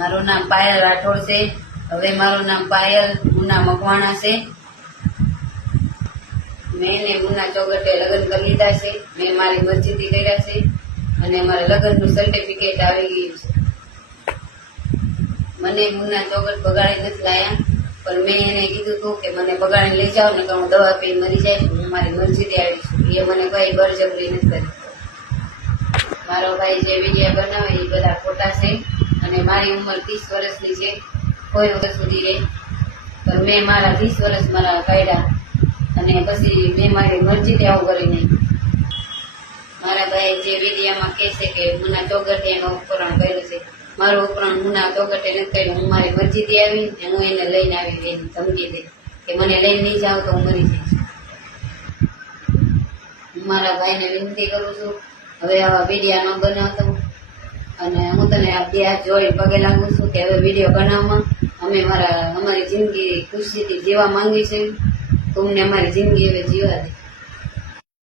મારું નામ પાયલ રાઠોડ છે. હવે મારું નામ પાયલ, મુના મકવાણા છે. મેં ને મુના ચોગટે લગ્ન કરી લીધા છે. મેં મારી મરજીથી કર્યા છે અને મારા લગ્નનું સર્ટિફિકેટ આવી ગયું છે. મને ગુના ચોગટ બગાડી નથી લાયા, પણ મેં એને કીધું હતું કે મને બગાડીને લઈ જાઓ ને તો હું દવા પી મરી જાય હું મારી મરજીથી આવી છું એ મને કઈ બળજબરી નથી કરી. મારો ભાઈ જે વિડીયા બનાવે એ બધા ખોટા છે. અને મારી ઉંમર ત્રીસ વર્ષની છે. કોઈ વખત સુધી રહે. પણ મેં મારા ત્રીસ વર્ષ મારા કાઢ્યા અને પછી મેં મારી મરજી આવું કરી નહીં મારા ભાઈ જે વિડીયામાં કહે છે કે મુના ચોગટે એનું ઉપકરણ કર્યું છે. મારું ઉપકરણ મુના ચોગટે નથી કર્યું. હું મારી મરજીથી આવી ને હું એને લઈને આવી એને ધમકી દે કે મને લઈને નહીં જાવ તો હું મરી જઈશ. હું મારા ભાઈને વિનંતી કરું છું. હવે આવા વિડીયા ન બનાવતો હું તને આ હાથ જોડી પગે લાગુ છું કે હવે વીડિયો બનાવવામાં અમે મારા અમારી જિંદગી ખુશીથી જીવા માંગી છે. તમને અમારી જિંદગી હવે જીવા દે.